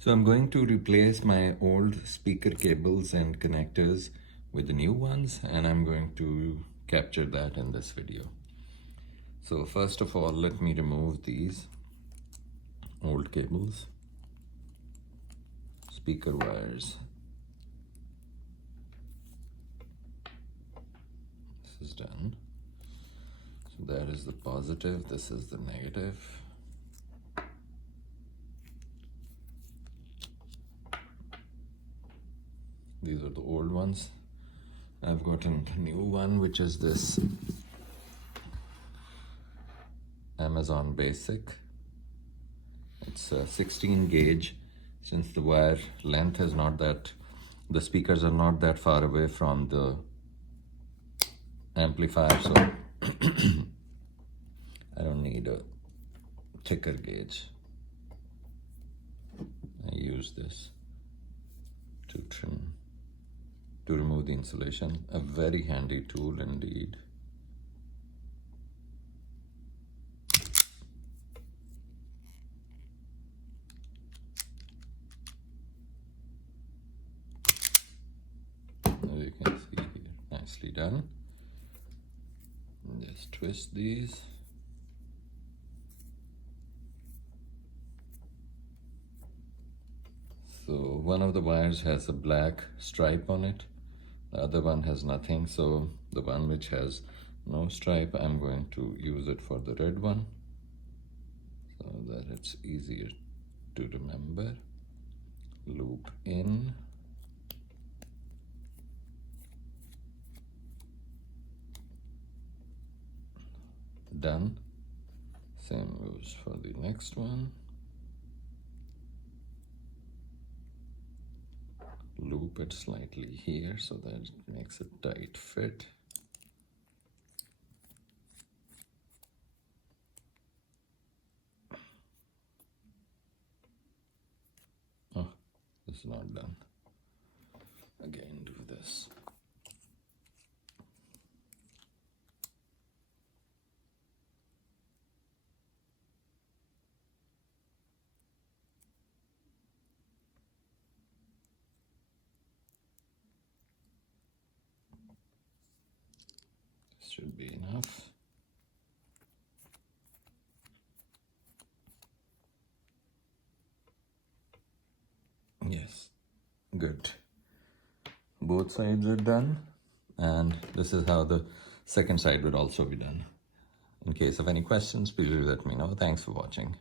So I'm going to replace my old speaker cables and connectors with the new ones, and I'm going to capture that in this video. So first of all, let me remove these old cables, speaker wires. This is done. So that is the positive, this is the negative. These are the old ones. I've gotten the new one, which is this Amazon Basic. It's a 16 gauge. Since the wire length is not that, the speakers are not that far away from the amplifier, so I don't need a thicker gauge. I use this to remove the insulation. A very handy tool indeed. As you can see here, nicely done. Just twist these. So one of the wires has a black stripe on it, the other one has nothing. So the one which has no stripe, I'm going to use it for the red one so that it's easier to remember. Loop in. Done. Same goes for the next one. Loop it slightly here so that it makes a tight fit. Oh, this is not done. Again, do this. Should be enough. Yes, good. Both sides are done, and this is how the second side would also be done. In case of any questions, please let me know. Thanks for watching.